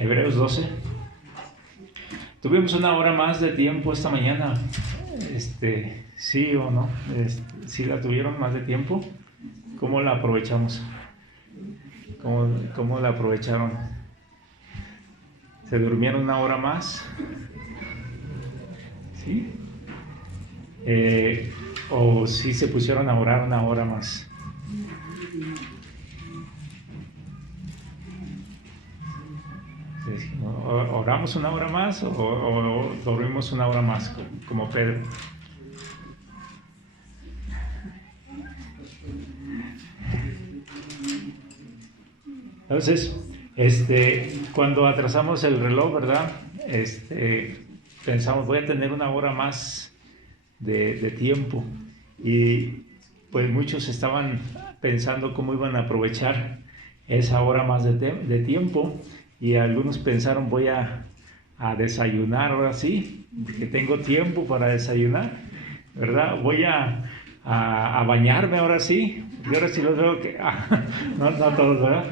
Hebreos 12. Tuvimos una hora más de tiempo esta mañana. ¿Sí o no? ¿Sí la tuvieron más de tiempo? ¿Cómo la aprovechamos? ¿Cómo la aprovecharon? ¿Se durmieron una hora más? ¿Sí? ¿O sí se pusieron a orar una hora más? ¿Oramos una hora más o dormimos una hora más, como Pedro? Entonces, cuando atrasamos el reloj, ¿verdad? Pensamos, voy a tener una hora más de tiempo. Y pues muchos estaban pensando cómo iban a aprovechar esa hora más de tiempo. Y algunos pensaron, voy a desayunar ahora sí, que tengo tiempo para desayunar, ¿verdad? Voy a bañarme ahora sí. Y ahora sí los veo que, no todos, ¿verdad?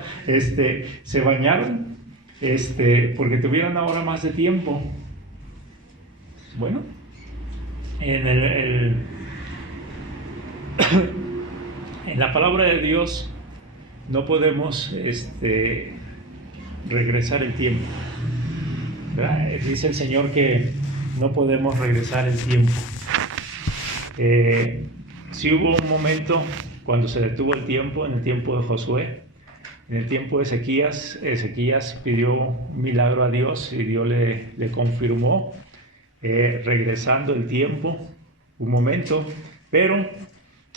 Se bañaron, porque tuvieron una hora más de tiempo. Bueno, en la palabra de Dios no podemos, regresar el tiempo, ¿verdad? Dice el Señor que no podemos regresar el tiempo. Sí hubo un momento cuando se detuvo el tiempo, en el tiempo de Josué, en el tiempo de Ezequías pidió un milagro a Dios y Dios le confirmó, regresando el tiempo, un momento, pero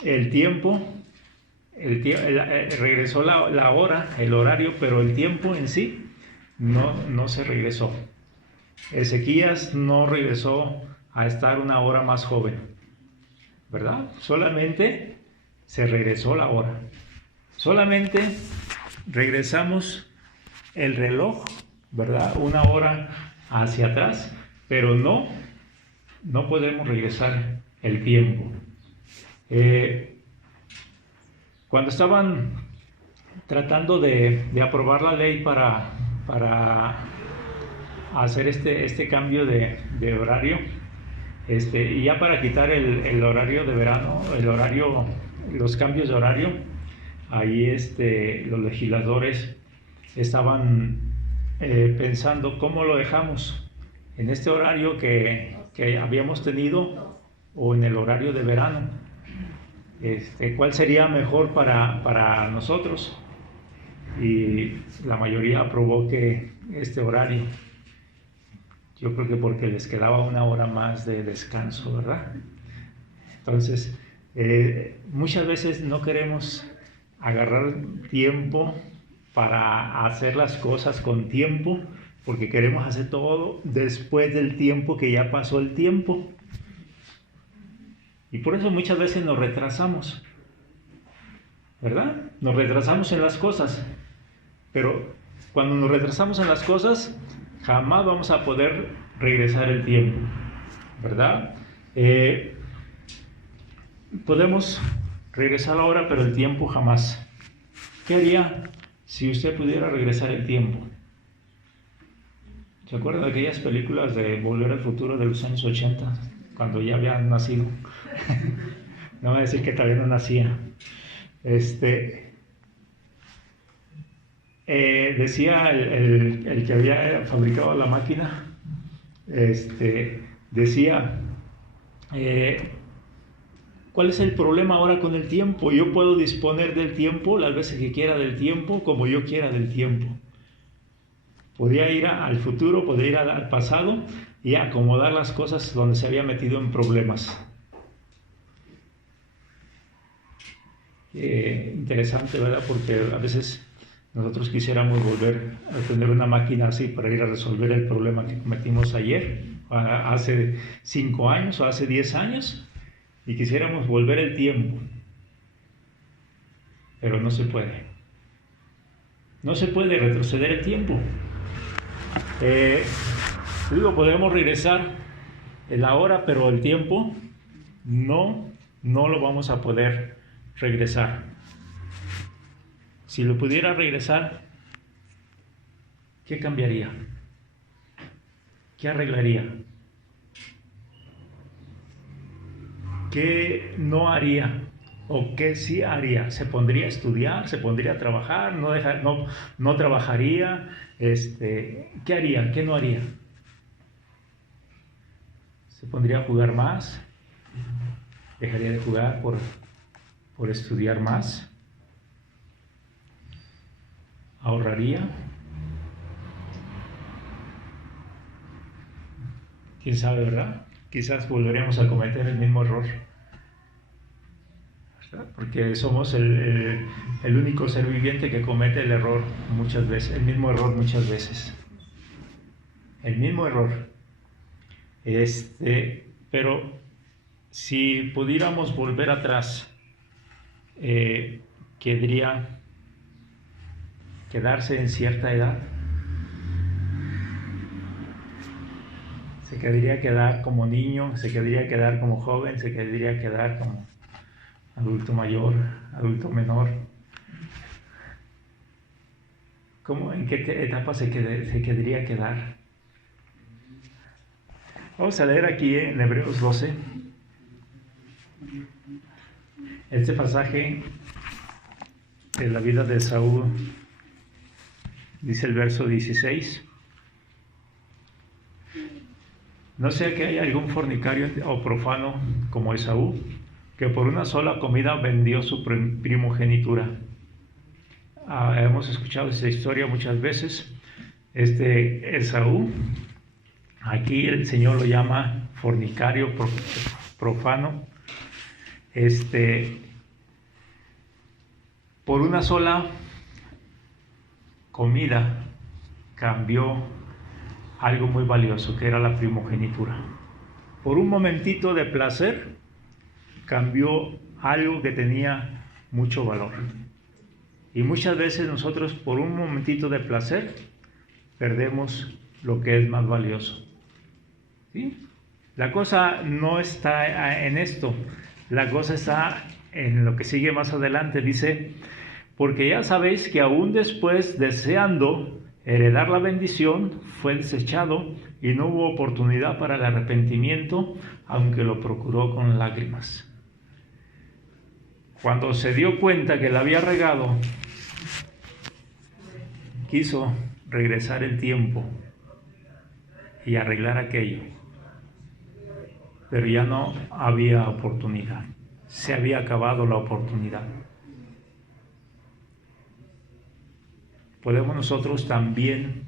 el tiempo, regresó la hora, el horario, pero el tiempo en sí no se regresó. Ezequías no regresó a estar una hora más joven, ¿verdad? Solamente se regresó la hora. Solamente regresamos el reloj, ¿verdad? Una hora hacia atrás, pero no podemos regresar el tiempo. Cuando estaban tratando de aprobar la ley para hacer este cambio de horario, y ya para quitar el horario de verano, los cambios de horario, ahí los legisladores estaban pensando cómo lo dejamos, en este horario que habíamos tenido o en el horario de verano. ¿Cuál sería mejor para nosotros? Y la mayoría aprobó que este horario. Yo creo que porque les quedaba una hora más de descanso, ¿verdad? Entonces, muchas veces no queremos agarrar tiempo para hacer las cosas con tiempo, porque queremos hacer todo después del tiempo que ya pasó el tiempo. Y por eso muchas veces nos retrasamos, ¿verdad? Nos retrasamos en las cosas, pero cuando nos retrasamos en las cosas, jamás vamos a poder regresar el tiempo, ¿verdad? Podemos regresar la hora, pero el tiempo jamás. ¿Qué haría si usted pudiera regresar el tiempo? ¿Se acuerdan de aquellas películas de Volver al Futuro de los años 80? Cuando ya habían nacido. No voy a decir que todavía no nacía. Decía el que había fabricado la máquina, decía, ¿cuál es el problema ahora con el tiempo? Yo puedo disponer del tiempo las veces que quiera del tiempo, como yo quiera del tiempo. Podía ir al futuro, podía ir al pasado y acomodar las cosas donde se había metido en problemas. Interesante, ¿verdad? Porque a veces nosotros quisiéramos volver a tener una máquina así para ir a resolver el problema que cometimos ayer, hace 5 años o hace 10 años, y quisiéramos volver el tiempo. Pero no se puede. No se puede retroceder el tiempo. Podemos regresar la hora, pero el tiempo no lo vamos a poder regresar. Si lo pudiera regresar, ¿qué cambiaría? ¿Qué arreglaría? ¿Qué no haría? ¿O qué sí haría? ¿Se pondría a estudiar? ¿Se pondría a trabajar? ¿No trabajaría? ¿Qué haría? ¿Qué no haría? ¿Se pondría a jugar más? ¿Dejaría de jugar por estudiar más? ¿Ahorraría? ¿Quién sabe, verdad? Quizás volveremos a cometer el mismo error, ¿verdad? Porque somos el único ser viviente que comete el error muchas veces, el mismo error muchas veces. El mismo error. Pero si pudiéramos volver atrás, ¿querría quedarse en cierta edad? ¿Se querría quedar como niño? ¿Se querría quedar como joven? ¿Se querría quedar como adulto mayor, adulto menor? ¿En qué etapa se querría quedar? Vamos a leer aquí en Hebreos 12. Este pasaje de la vida de Saúl, dice el verso 16. No sea que haya algún fornicario o profano como Esaú, que por una sola comida vendió su primogenitura. Hemos escuchado esta historia muchas veces. Esaú, aquí el Señor lo llama fornicario, profano. Por una sola comida cambió algo muy valioso, que era la primogenitura. Por un momentito de placer cambió algo que tenía mucho valor. Y muchas veces nosotros por un momentito de placer perdemos lo que es más valioso. ¿Sí? La cosa no está en esto, la cosa está en lo que sigue más adelante. Dice, porque ya sabéis que aún después, deseando heredar la bendición, fue desechado y no hubo oportunidad para el arrepentimiento, aunque lo procuró con lágrimas. Cuando se dio cuenta que la había regado, quiso regresar el tiempo y arreglar aquello, pero ya no había oportunidad, se había acabado la oportunidad. Podemos nosotros también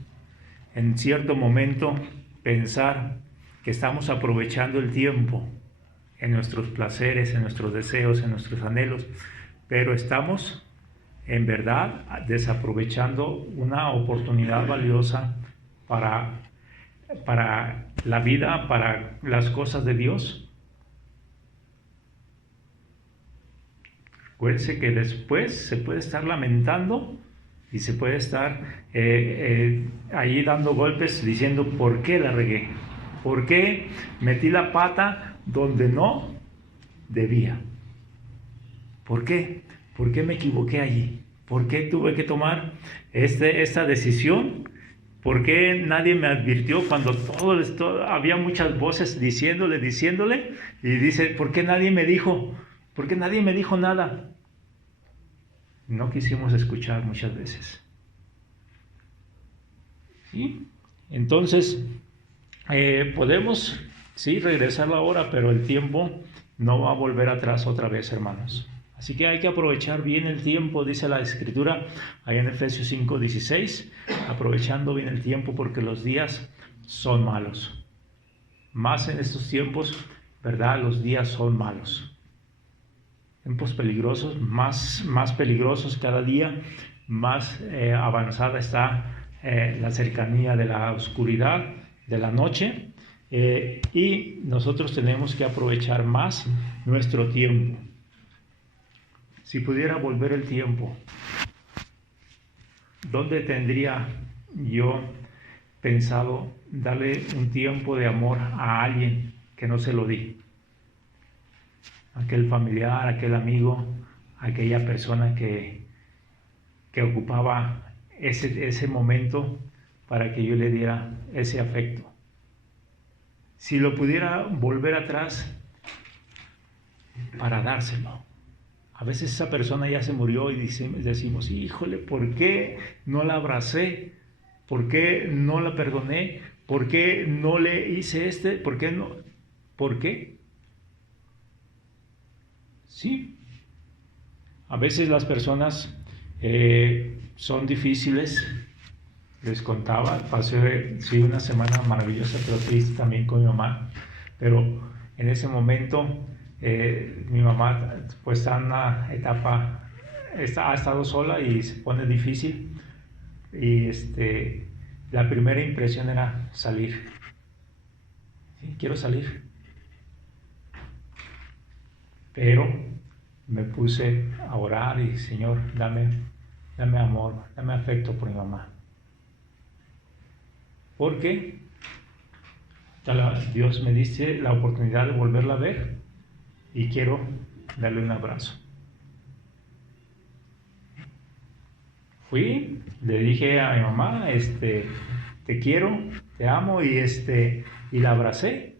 en cierto momento pensar que estamos aprovechando el tiempo en nuestros placeres, en nuestros deseos, en nuestros anhelos, pero estamos en verdad desaprovechando una oportunidad valiosa para la vida, para las cosas de Dios. Acuérdense que después se puede estar lamentando y se puede estar ahí dando golpes diciendo ¿por qué la regué? ¿Por qué metí la pata donde no debía? ¿Por qué? ¿Por qué me equivoqué allí? ¿Por qué tuve que tomar esta decisión? ¿Por qué nadie me advirtió cuando había muchas voces diciéndole? Y dice, ¿por qué nadie me dijo? ¿Por qué nadie me dijo nada? No quisimos escuchar muchas veces. ¿Sí? Entonces, podemos, sí, regresar la hora, pero el tiempo no va a volver atrás otra vez, hermanos. Así que hay que aprovechar bien el tiempo, dice la Escritura, ahí en Efesios 5:16, aprovechando bien el tiempo porque los días son malos. Más en estos tiempos, ¿verdad? Los días son malos. Tiempos peligrosos, más peligrosos cada día, más avanzada está la cercanía de la oscuridad, de la noche, y nosotros tenemos que aprovechar más nuestro tiempo. Si pudiera volver el tiempo, ¿dónde tendría yo pensado darle un tiempo de amor a alguien que no se lo di? Aquel familiar, aquel amigo, aquella persona que ocupaba ese momento para que yo le diera ese afecto. Si lo pudiera volver atrás para dárselo. A veces esa persona ya se murió y decimos, híjole, ¿por qué no la abracé? ¿Por qué no la perdoné? ¿Por qué no le hice ¿Por qué no? ¿Por qué? Sí. A veces las personas son difíciles. Les contaba, pasé una semana maravillosa, pero triste también con mi mamá. Pero en ese momento, mi mamá pues está en una etapa, ha estado sola y se pone difícil. Y la primera impresión era salir. ¿Sí? Quiero salir. Pero me puse a orar y, Señor, dame amor, dame afecto por mi mamá. Porque Dios me dice la oportunidad de volverla a ver y quiero darle un abrazo. Fui, le dije a mi mamá, te quiero, te amo y la abracé.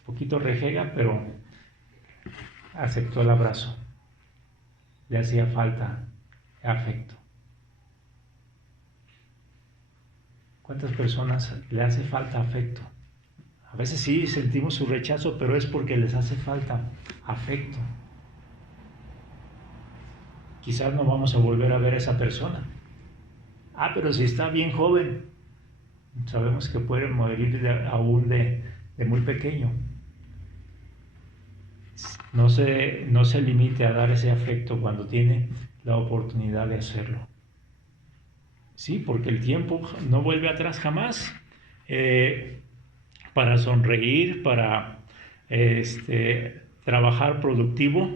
Un poquito rejega, pero aceptó el abrazo. Le hacía falta afecto. ¿Cuántas personas le hace falta afecto? A veces sí sentimos su rechazo, pero es porque les hace falta afecto. Quizás no vamos a volver a ver a esa persona. Pero si está bien joven, sabemos que puede morir aún de muy pequeño. No se limite a dar ese afecto cuando tiene la oportunidad de hacerlo. Sí, porque el tiempo no vuelve atrás jamás. Para sonreír, para trabajar productivo,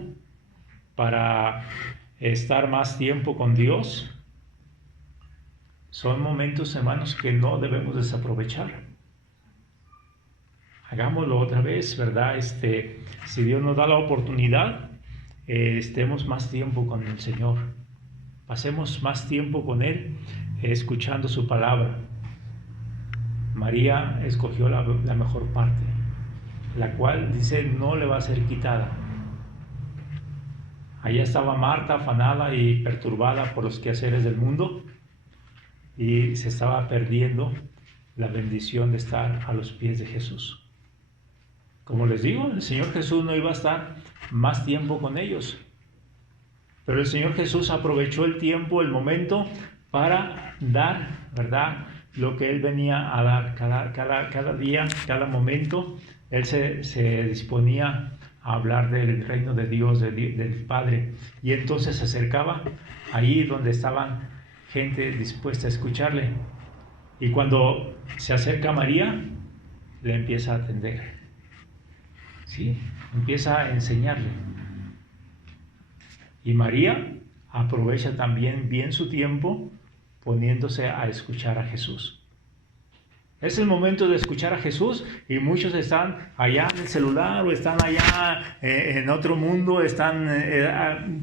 para estar más tiempo con Dios. Son momentos, hermanos, que no debemos desaprovechar. Hagámoslo otra vez, ¿verdad? Si Dios nos da la oportunidad, estemos más tiempo con el Señor. Pasemos más tiempo con Él, escuchando su palabra. María escogió la mejor parte, la cual, dice, no le va a ser quitada. Allá estaba Marta, afanada y perturbada por los quehaceres del mundo, y se estaba perdiendo la bendición de estar a los pies de Jesús. Como les digo, el Señor Jesús no iba a estar más tiempo con ellos, pero el Señor Jesús aprovechó el tiempo, el momento, para dar, ¿verdad?, lo que Él venía a dar. Cada día, cada momento, Él se disponía a hablar del reino de Dios, del Padre, y entonces se acercaba ahí donde estaban gente dispuesta a escucharle, y cuando se acerca a María, le empieza a atender. ¿Sí? Empieza a enseñarle. Y María aprovecha también bien su tiempo poniéndose a escuchar a Jesús. Es el momento de escuchar a Jesús y muchos están allá en el celular o están allá en otro mundo, están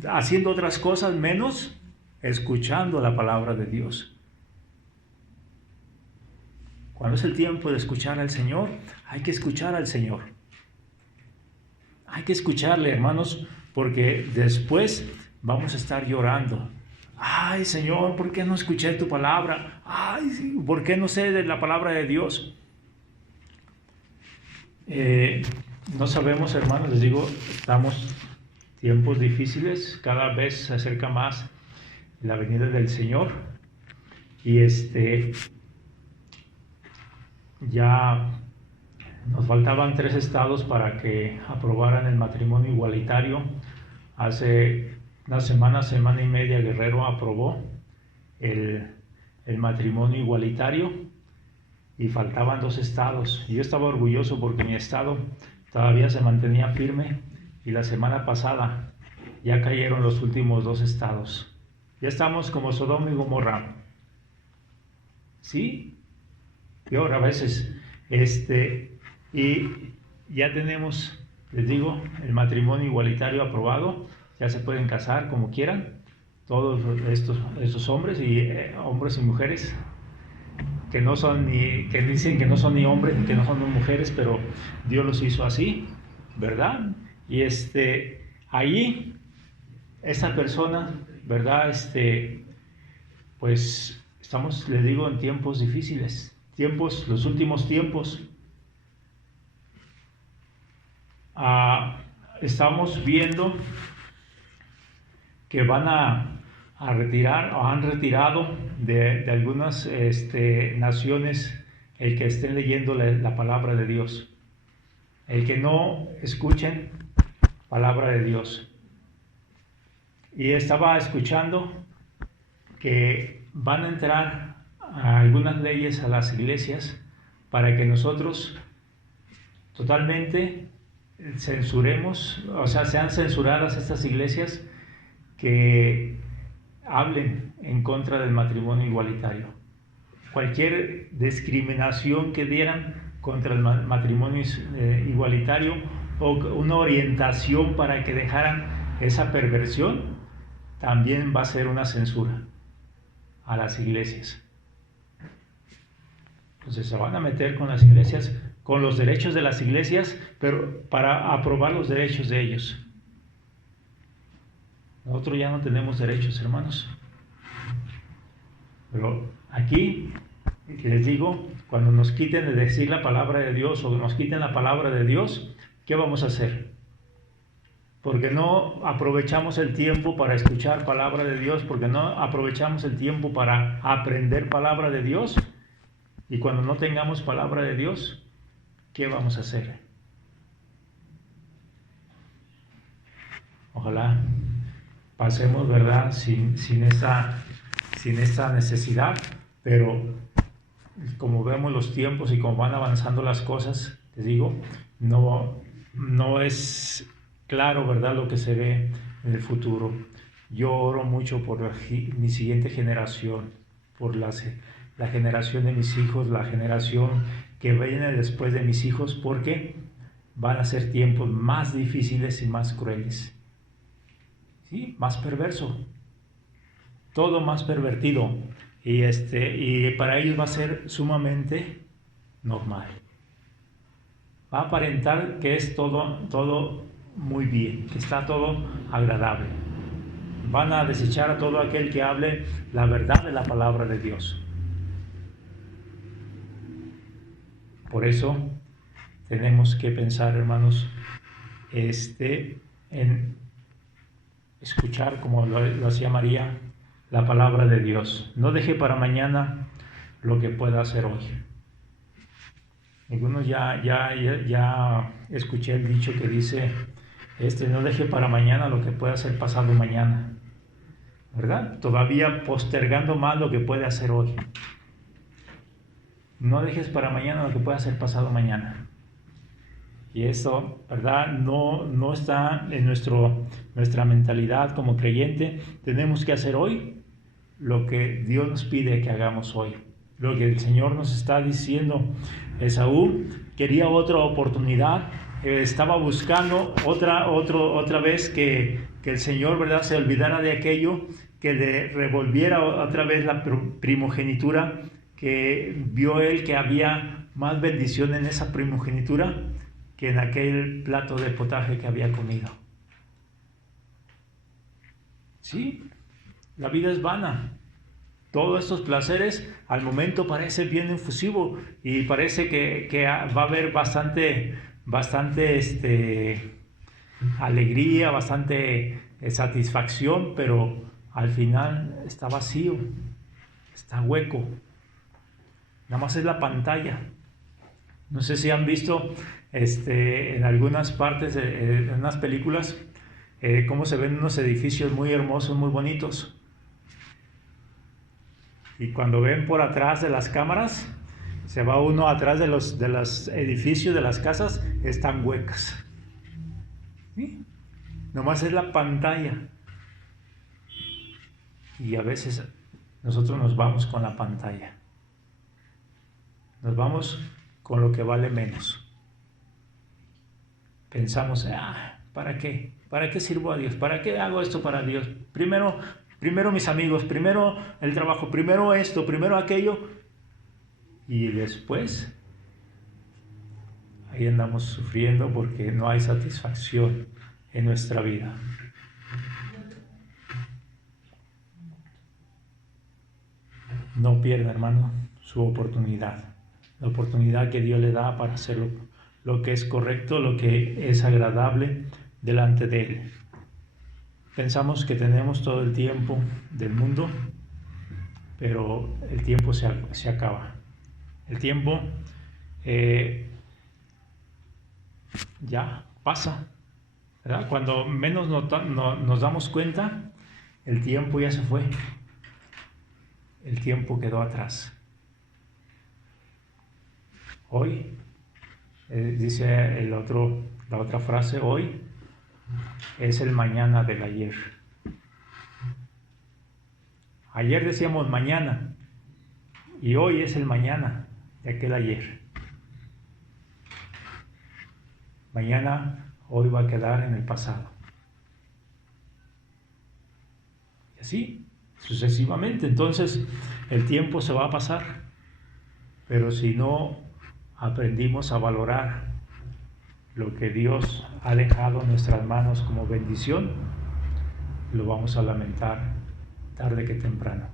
haciendo otras cosas menos escuchando la palabra de Dios. Cuando es el tiempo de escuchar al Señor, hay que escuchar al Señor. Hay que escucharle, hermanos, porque después vamos a estar llorando. Ay, Señor, ¿por qué no escuché tu palabra? Ay, ¿por qué no sé de la palabra de Dios? No sabemos, hermanos, les digo, estamos tiempos difíciles, cada vez se acerca más la venida del Señor, y ya nos faltaban 3 estados para que aprobaran el matrimonio igualitario. Hace una semana y media, Guerrero aprobó el matrimonio igualitario y faltaban 2 estados. Y yo estaba orgulloso porque mi estado todavía se mantenía firme, y la semana pasada ya cayeron los últimos 2 estados. Ya estamos como Sodoma y Gomorra. ¿Sí? Y ahora a veces, y ya tenemos, les digo, el matrimonio igualitario aprobado. Ya se pueden casar como quieran, todos estos hombres y mujeres que no son que dicen que no son ni hombres ni que no son mujeres, pero Dios los hizo así, ¿verdad? Y ahí esa persona, ¿verdad? Pues estamos, les digo, en tiempos difíciles, los últimos tiempos. Estamos viendo que van a retirar o han retirado de algunas naciones el que estén leyendo la palabra de Dios, el que no escuchen palabra de Dios. Y estaba escuchando que van a entrar a algunas leyes a las iglesias para que nosotros totalmente censuremos, o sea, sean censuradas estas iglesias que hablen en contra del matrimonio igualitario. Cualquier discriminación que dieran contra el matrimonio igualitario o una orientación para que dejaran esa perversión, también va a ser una censura a las iglesias. Entonces se van a meter con las iglesias, con los derechos de las iglesias, pero para aprobar los derechos de ellos. Nosotros ya no tenemos derechos, hermanos. Pero aquí, les digo, cuando nos quiten de decir la palabra de Dios o nos quiten la palabra de Dios, ¿qué vamos a hacer? Porque no aprovechamos el tiempo para escuchar palabra de Dios, porque no aprovechamos el tiempo para aprender palabra de Dios. Y cuando no tengamos palabra de Dios, ¿qué vamos a hacer? Ojalá pasemos, ¿verdad?, sin esta necesidad, pero como vemos los tiempos y como van avanzando las cosas, les digo, no es claro, ¿verdad?, lo que se ve en el futuro. Yo oro mucho por mi siguiente generación, por la generación de mis hijos, la generación que viene después de mis hijos, porque van a ser tiempos más difíciles y más crueles. ¿Sí? Más perverso, todo más pervertido, y para ellos va a ser sumamente normal. Va a aparentar que es todo muy bien, que está todo agradable. Van a desechar a todo aquel que hable la verdad de la palabra de Dios. Por eso tenemos que pensar, hermanos, en escuchar, como lo hacía María, la palabra de Dios. No deje para mañana lo que pueda hacer hoy. Algunos ya escuché el dicho que dice, no deje para mañana lo que pueda hacer pasado mañana, ¿verdad? Todavía postergando más lo que puede hacer hoy. No dejes para mañana lo que pueda hacer pasado mañana. Y eso, ¿verdad?, no está en nuestra mentalidad como creyente. Tenemos que hacer hoy lo que Dios nos pide que hagamos hoy. Lo que el Señor nos está diciendo. Esaú quería otra oportunidad, estaba buscando otra vez que el Señor, ¿verdad?, se olvidara de aquello, que le revolviera otra vez la primogenitura, que vio él que había más bendición en esa primogenitura que en aquel plato de potaje que había comido. Sí, la vida es vana. Todos estos placeres al momento parece bien efusivo y parece que va a haber bastante alegría, bastante satisfacción, pero al final está vacío, está hueco. Nada más es la pantalla. No sé si han visto en algunas partes, en unas películas, cómo se ven unos edificios muy hermosos, muy bonitos. Y cuando ven por atrás de las cámaras, se va uno atrás de los edificios, de las casas, están huecas. ¿Sí? Nomás es la pantalla. Y a veces nosotros nos vamos con la pantalla. Nos vamos con lo que vale menos. Pensamos, ¿para qué? ¿Para qué sirvo a Dios? ¿Para qué hago esto para Dios? Primero primero mis amigos, primero el trabajo, primero esto, primero aquello, y después ahí andamos sufriendo porque no hay satisfacción en nuestra vida. No pierda, hermano, su oportunidad, la oportunidad que Dios le da para hacer lo que es correcto, lo que es agradable delante de Él. Pensamos que tenemos todo el tiempo del mundo, pero el tiempo se acaba. El tiempo ya pasa, ¿verdad? Cuando menos nos damos cuenta, el tiempo ya se fue. El tiempo quedó atrás. Hoy, dice la otra frase, hoy es el mañana del ayer. Ayer decíamos mañana, y hoy es el mañana de aquel ayer. Mañana, hoy va a quedar en el pasado. Y así, sucesivamente. Entonces, el tiempo se va a pasar, pero si no aprendimos a valorar lo que Dios ha dejado en nuestras manos como bendición, lo vamos a lamentar tarde que temprano.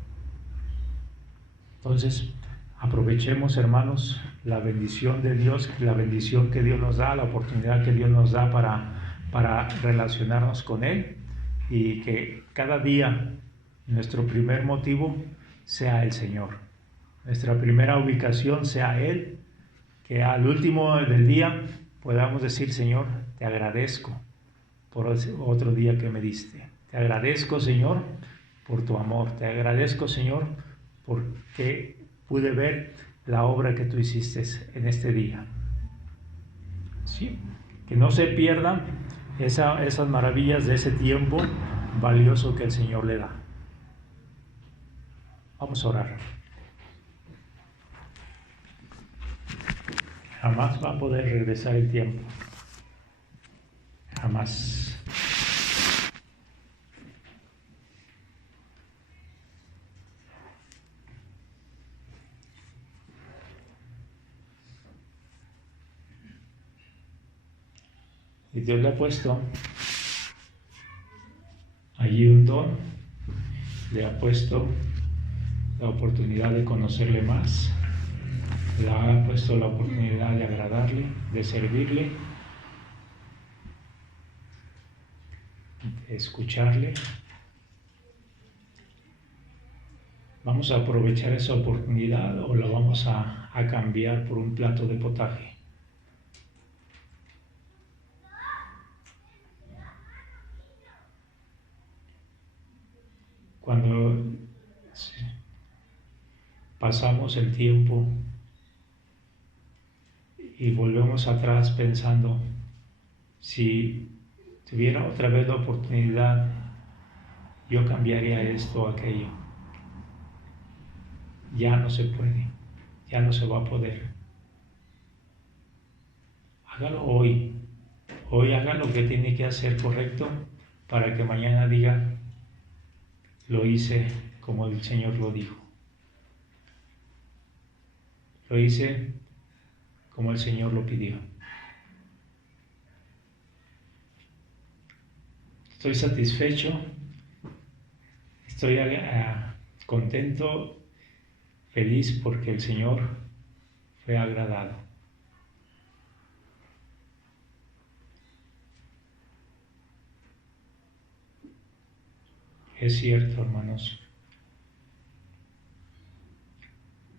Entonces, aprovechemos, hermanos, la bendición de Dios, la bendición que Dios nos da, la oportunidad que Dios nos da para relacionarnos con Él, y que cada día nuestro primer motivo sea el Señor. Nuestra primera ubicación sea Él, que al último del día podamos decir: Señor, te agradezco por otro día que me diste. Te agradezco, Señor, por tu amor. Te agradezco, Señor, porque pude ver la obra que tú hiciste en este día. ¿Sí? Que no se pierdan esas maravillas de ese tiempo valioso que el Señor le da. Vamos a orar. Jamás va a poder regresar el tiempo. Jamás. Y Dios le ha puesto allí un don, le ha puesto la oportunidad de conocerle más, le ha puesto la oportunidad de agradarle, de servirle, de escucharle. ¿Vamos a aprovechar esa oportunidad o la vamos a cambiar por un plato de potaje? Cuando pasamos el tiempo y volvemos atrás pensando, si tuviera otra vez la oportunidad, yo cambiaría esto o aquello. Ya no se puede, ya no se va a poder. Hágalo hoy. Hoy haga lo que tiene que hacer correcto para que mañana diga: lo hice como el Señor lo dijo. Lo hice como el Señor lo pidió. Estoy satisfecho, estoy contento, feliz porque el Señor fue agradado. Es cierto, hermanos.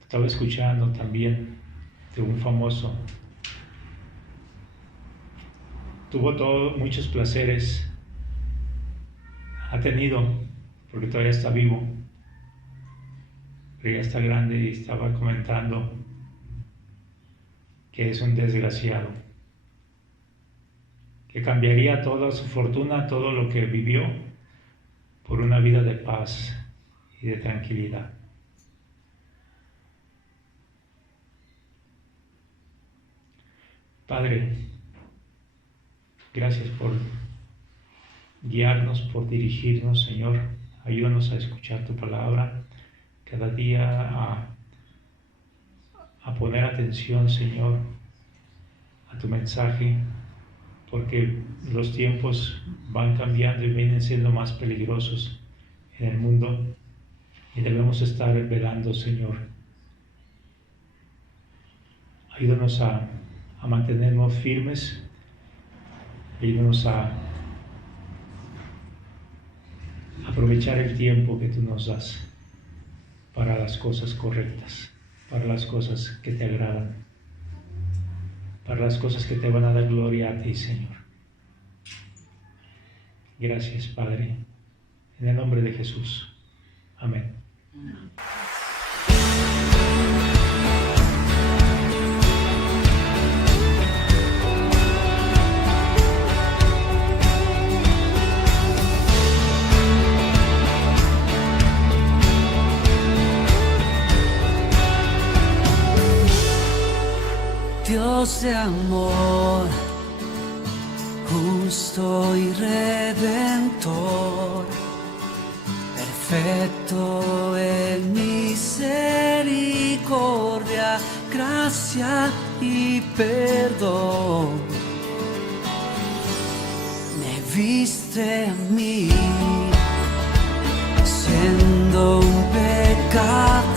Estaba escuchando también de un famoso. Tuvo muchos placeres. Ha tenido, porque todavía está vivo, pero ya está grande, y estaba comentando que es un desgraciado, que cambiaría toda su fortuna, todo lo que vivió, por una vida de paz y de tranquilidad. Padre, gracias por guiarnos, por dirigirnos, Señor, Ayúdanos a escuchar tu palabra cada día, a poner atención, Señor, a tu mensaje, porque los tiempos van cambiando y vienen siendo más peligrosos en el mundo y debemos estar velando, Señor. Ayúdanos a mantenernos firmes, ayúdanos a aprovechar el tiempo que tú nos das para las cosas correctas, para las cosas que te agradan, para las cosas que te van a dar gloria a ti, Señor. Gracias, Padre, en el nombre de Jesús. Amén. Dios de amor, justo y redentor, perfecto en misericordia, gracia y perdón. Me viste a mí, siendo un pecador,